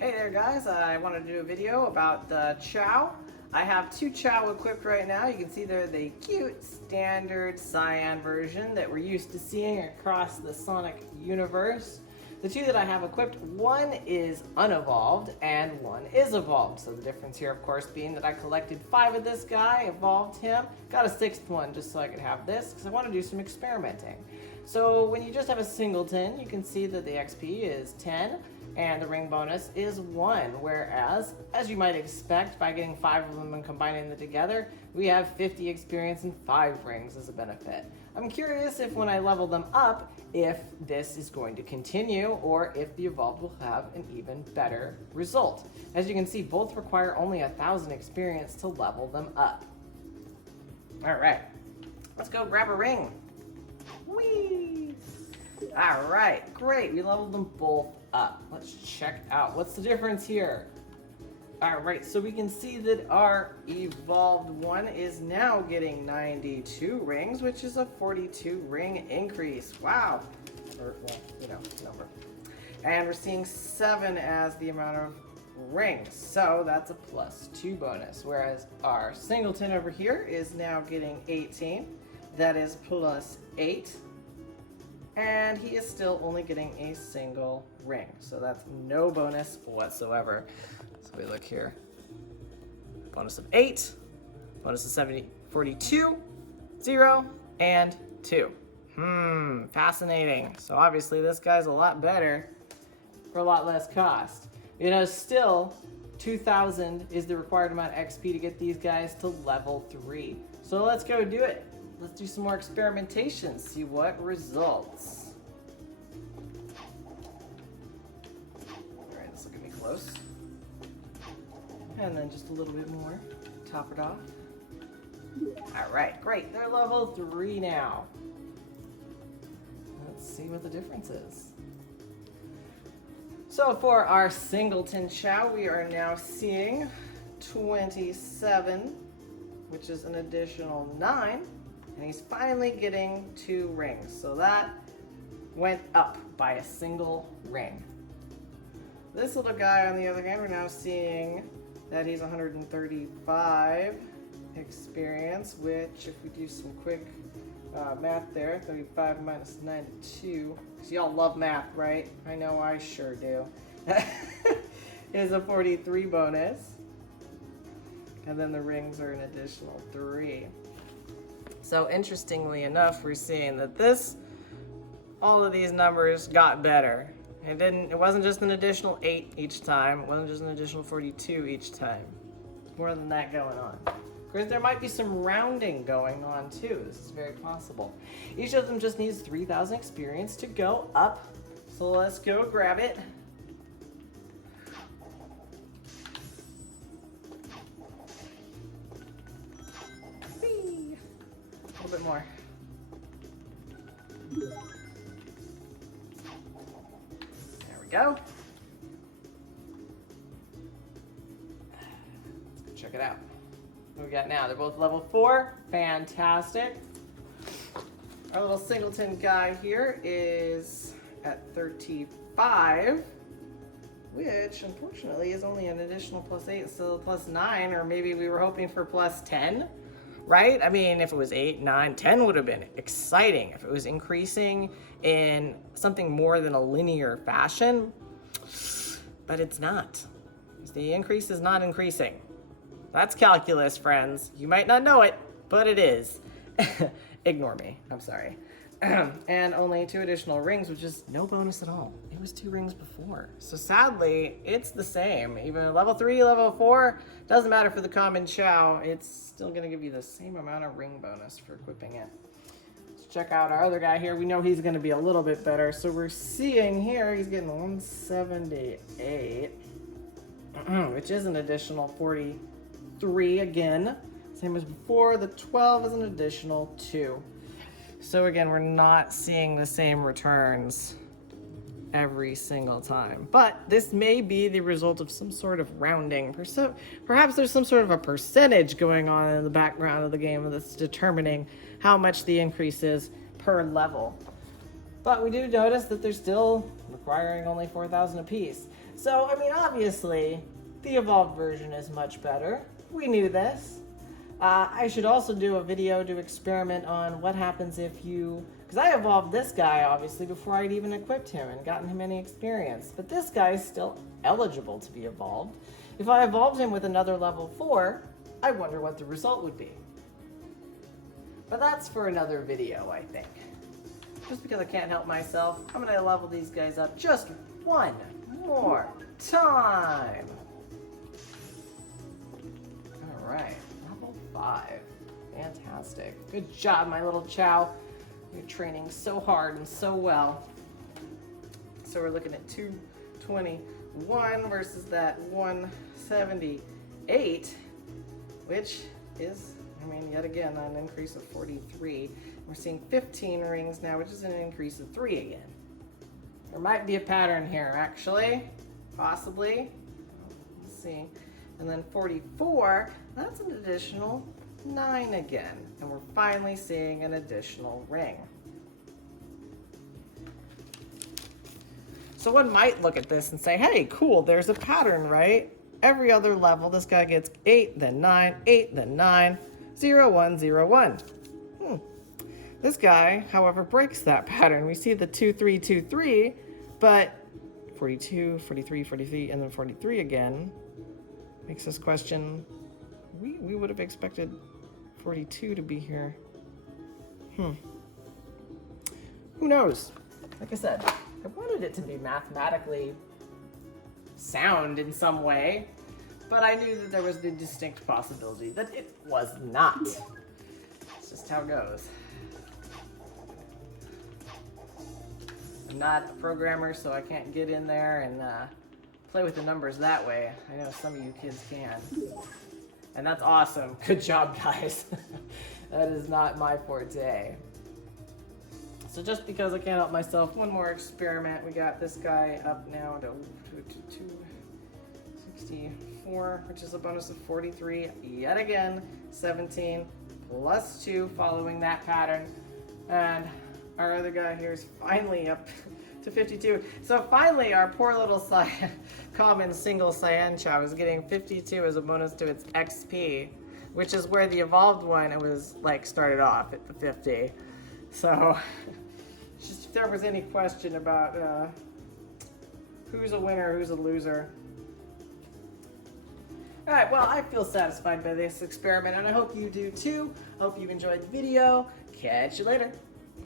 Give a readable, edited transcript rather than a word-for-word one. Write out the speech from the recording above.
Hey there guys, I wanted to do a video about the Chao. I have two Chao equipped right now. You can see they're the cute standard cyan version that we're used to seeing across the Sonic universe. The two that I have equipped, one is unevolved and one is evolved. So the difference here of course being that I collected 5 of this guy, evolved him, got a 6th one just so I could have this because I want to do some experimenting. So when you just have a singleton, you can see that the XP is 10 and the ring bonus is 1, whereas, as you might expect, by getting 5 of them and combining them together, we have 50 experience and 5 rings as a benefit. I'm curious if when I level them up, if this is going to continue, or if the evolved will have an even better result. As you can see, both require only 1,000 experience to level them up. Alright, let's go grab a ring. Whee! Alright, great, we leveled them both up. Let's check out what's the difference here. Alright, so we can see that our evolved one is now getting 92 rings, which is a 42 ring increase. Wow. Or, well, number. And we're seeing 7 as the amount of rings, so that's a +2 bonus. Whereas our singleton over here is now getting 18. That is +8. And he is still only getting a single ring. So that's no bonus whatsoever. So we look here. Bonus of 8, bonus of 42, 0, and 2. Fascinating. So obviously this guy's a lot better for a lot less cost. You know, still 2,000 is the required amount of XP to get these guys to level 3. So let's go do it. Let's do some more experimentation, see what results. Alright, this will get me close. And then just a little bit more, top it off. Alright, great, they're level 3 now. Let's see what the difference is. So for our singleton Chao, we are now seeing 27, which is an additional 9. And he's finally getting 2 rings. So that went up by a single ring. This little guy, on the other hand, we're now seeing that he's 135 experience, which if we do some quick math there, 35 minus 92, because y'all love math, right? I know I sure do. Is a 43 bonus. And then the rings are an additional 3. So interestingly enough, we're seeing that all of these numbers got better. It wasn't just an additional 8 each time. It wasn't just an additional 42 each time. More than that going on. Of course, there might be some rounding going on too. This is very possible. Each of them just needs 3,000 experience to go up. So let's go grab it. A little bit more. There we go. Let's go check it out. What do we got now? They're both level 4. Fantastic. Our little singleton guy here is at 35, which unfortunately is only an additional +8, so +9, or maybe we were hoping for +10. Right? I mean, if it was 8, 9, 10 would have been exciting. If it was increasing in something more than a linear fashion, but it's not. The increase is not increasing. That's calculus, friends. You might not know it, but it is. Ignore me. I'm sorry. And only 2 additional rings, which is no bonus at all. It was 2 rings before. So sadly, it's the same. Even level 3, level 4, doesn't matter for the common Chao. It's still going to give you the same amount of ring bonus for equipping it. Let's check out our other guy here. We know he's going to be a little bit better. So we're seeing here he's getting 178, which is an additional 43 again. Same as before. The 12 is an additional 2. So again, we're not seeing the same returns every single time. But this may be the result of some sort of rounding. Perhaps there's some sort of a percentage going on in the background of the game that's determining how much the increase is per level. But we do notice that they're still requiring only 4,000 apiece. So, I mean, obviously, the evolved version is much better. We knew this. I should also do a video to experiment on what happens if you... Because I evolved this guy, obviously, before I'd even equipped him and gotten him any experience. But this guy is still eligible to be evolved. If I evolved him with another level 4, I wonder what the result would be. But that's for another video, I think. Just because I can't help myself, I'm going to level these guys up just one more time. All right, level 5. Fantastic. Good job, my little Chao. You're training so hard and so well. So we're looking at 221 versus that 178, which is, I mean, yet again, an increase of 43. We're seeing 15 rings now, which is an increase of 3 again. There might be a pattern here, actually. Possibly. Let's see. And then 44, that's an additional 9 again. And we're finally seeing an additional ring. So one might look at this and say, hey, cool, there's a pattern, right? Every other level, this guy gets 8, then 9, 8, then 9, 0, 1, 0, 1. This guy, however, breaks that pattern. We see the 2, 3, 2, 3, but 42, 43, 43, and then 43 again makes us question, we would have expected 42 to be here. Who knows? Like I said, I wanted it to be mathematically sound in some way, but I knew that there was the distinct possibility that it was not. It's just how it goes. I'm not a programmer, so I can't get in there and play with the numbers that way. I know some of you kids can. And that's awesome. Good job, guys. That is not my forte. So just because I can't help myself, one more experiment. We got this guy up now to 264, which is a bonus of 43. Yet again, 17 plus 2 following that pattern. And our other guy here is finally up to 52. So finally, our poor little common single Cyan Chao is getting 52 as a bonus to its XP, which is where the evolved one, it was like started off at the 50. So just if there was any question about who's a winner, who's a loser. All right, well, I feel satisfied by this experiment, and I hope you do too. Hope you enjoyed the video. Catch you later.